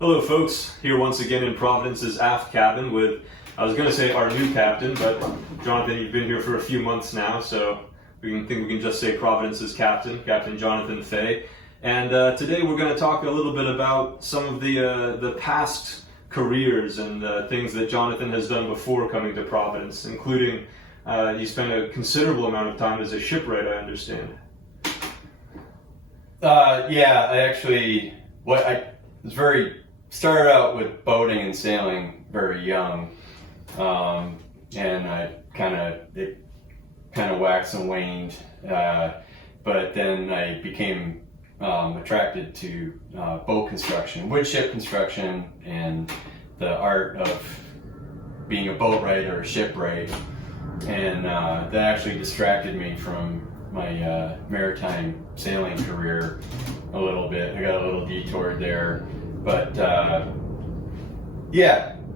Hello folks, here once again in Providence's aft cabin with, I was going to say our new captain, but Jonathan, you've been here for a few months now, so we can just say Providence's captain, Captain Jonathan Fay. And today we're going to talk a little bit about some of the past careers and things that Jonathan has done before coming to Providence, including he spent a considerable amount of time as a shipwright, I understand. Started out with boating and sailing very young, and it kind of waxed and waned. But then I became attracted to boat construction, wood ship construction, and the art of being a boatwright or a shipwright, and that actually distracted me from my maritime sailing career a little bit. I got a little detoured there. But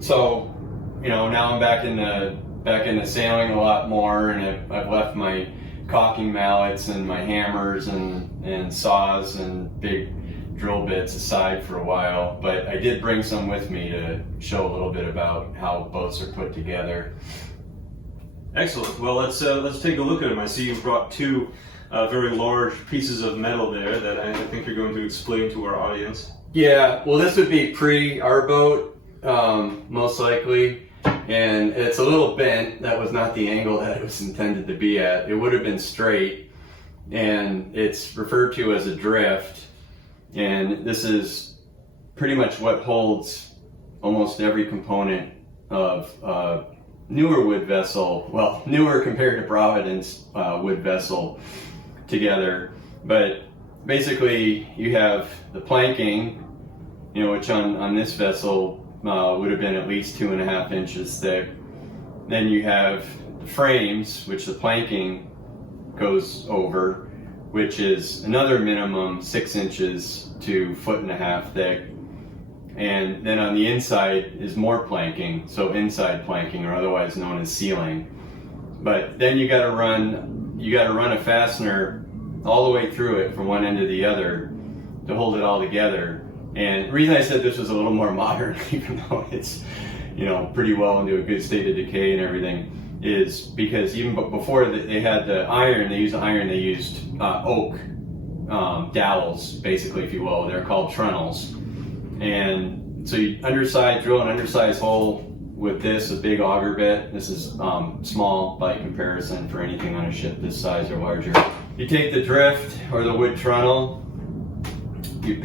so now I'm back into sailing a lot more, and I've left my caulking mallets and my hammers and saws and big drill bits aside for a while. But I did bring some with me to show a little bit about how boats are put together. Excellent. Well, let's take a look at them. I see you've brought two very large pieces of metal there that I think you're going to explain to our audience. Yeah, well, this would be pre our boat, most likely, and it's a little bent. That was not the angle that it was intended to be at. It would have been straight, and it's referred to as a drift, and this is pretty much what holds almost every component of newer wood vessel, well, newer compared to Providence wood vessel together. But basically you have the planking, which on this vessel would have been at least 2.5 inches thick. Then you have the frames, which the planking goes over, which is another minimum 6 inches to 1.5 feet thick. And then on the inside is more planking, so inside planking, or otherwise known as sealing. But then you got to run a fastener all the way through it from one end to the other to hold it all together. And the reason I said this was a little more modern, even though it's pretty well into a good state of decay and everything, is because even before they had the iron, they used oak dowels, basically, if you will. They're called trunnels. And so you drill an undersized hole with this, a big auger bit. This is small by comparison for anything on a ship this size or larger. You take the drift or the wood trunnel, you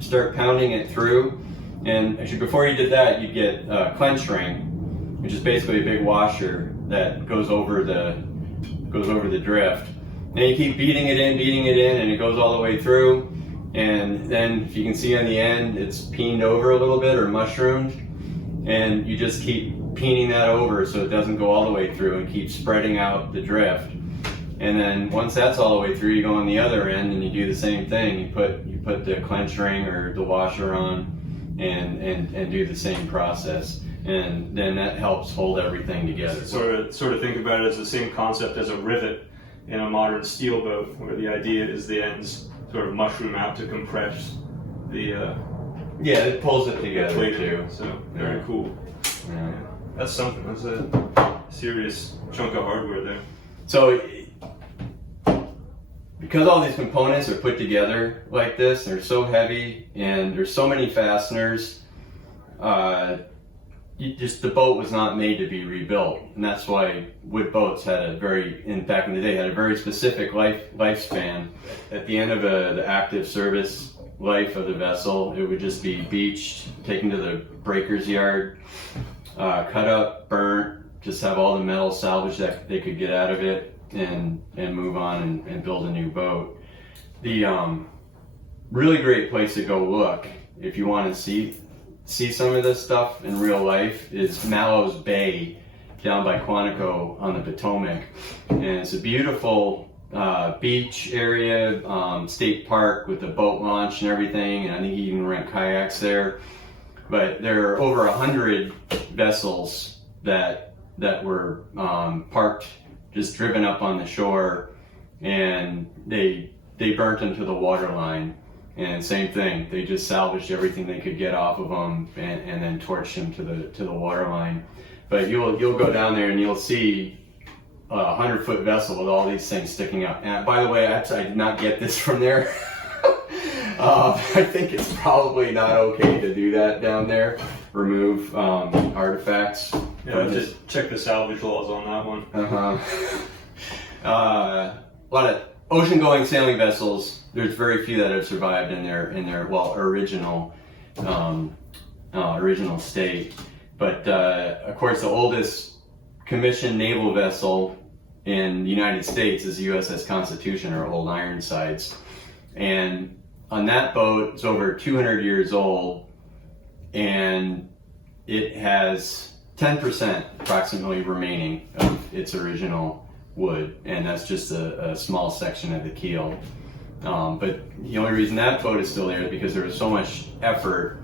start pounding it through, and actually before you did that, you get a clench ring, which is basically a big washer that goes over the drift. And you keep beating it in, and it goes all the way through. And then, if you can see on the end, it's peened over a little bit or mushroomed, and you just keep peening that over so it doesn't go all the way through, and keep spreading out the drift. And then once that's all the way through, you go on the other end and you do the same thing. You put the clench ring or the washer on, and do the same process, and then that helps hold everything together. Sort of think about it as the same concept as a rivet in a modern steel boat, where the idea is the ends sort of mushroom out to compress the it pulls it together too. So very cool. Yeah. That's something. That's a serious chunk of hardware there. So because all these components are put together like this, they're so heavy and there's so many fasteners, the boat was not made to be rebuilt. And that's why wood boats back in the day, had a very specific lifespan. At the end of the active service life of the vessel, it would just be beached, taken to the breaker's yard, cut up, burnt, just have all the metal salvage that they could get out of it, and move on and build a new boat. The really great place to go look if you want to see some of this stuff in real life is Mallows Bay down by Quantico on the Potomac. And it's a beautiful beach area, state park with the boat launch and everything, and I think you can rent kayaks there. But there are over 100 vessels that were parked, just driven up on the shore, and they burnt into the water line. And same thing, they just salvaged everything they could get off of them and then torched them to the water line. But you'll go down there and you'll see a 100-foot vessel with all these things sticking up. And by the way, I did not get this from there. I think it's probably not okay to do that down there. Remove artifacts. Yeah, just check the salvage laws on that one. A lot of ocean-going sailing vessels. There's very few that have survived in their original state. But of course, the oldest commissioned naval vessel in the United States is the USS Constitution, or Old Ironsides. And on that boat, it's over 200 years old, and it has 10% approximately remaining of its original wood, and that's just a small section of the keel. But the only reason that boat is still there is because there was so much effort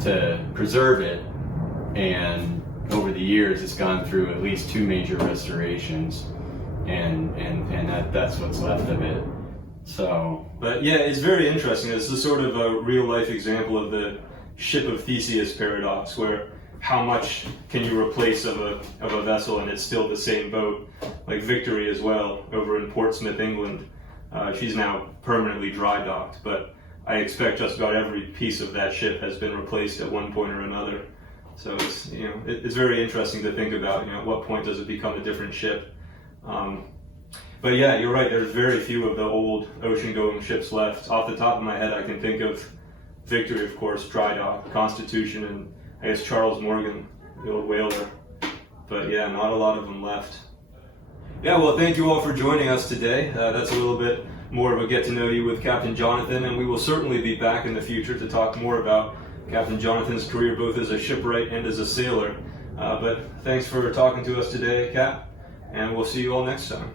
to preserve it, and over the years it's gone through at least 2 major restorations, and that's what's left of it. So, but yeah, it's very interesting. This is sort of a real life example of the ship of Theseus paradox, where how much can you replace of a vessel and it's still the same boat. Like Victory as well, over in Portsmouth, England. She's now permanently dry docked, but I expect just about every piece of that ship has been replaced at one point or another. So it's, it's very interesting to think about, at what point does it become a different ship. But yeah, you're right, there's very few of the old ocean-going ships left. Off the top of my head, I can think of Victory, of course, dry dock, Constitution, and I guess Charles Morgan, the old whaler. But yeah, not a lot of them left. Yeah, well, thank you all for joining us today. That's a little bit more of a get to know you with Captain Jonathan, and we will certainly be back in the future to talk more about Captain Jonathan's career both as a shipwright and as a sailor. But thanks for talking to us today, Cap, and we'll see you all next time.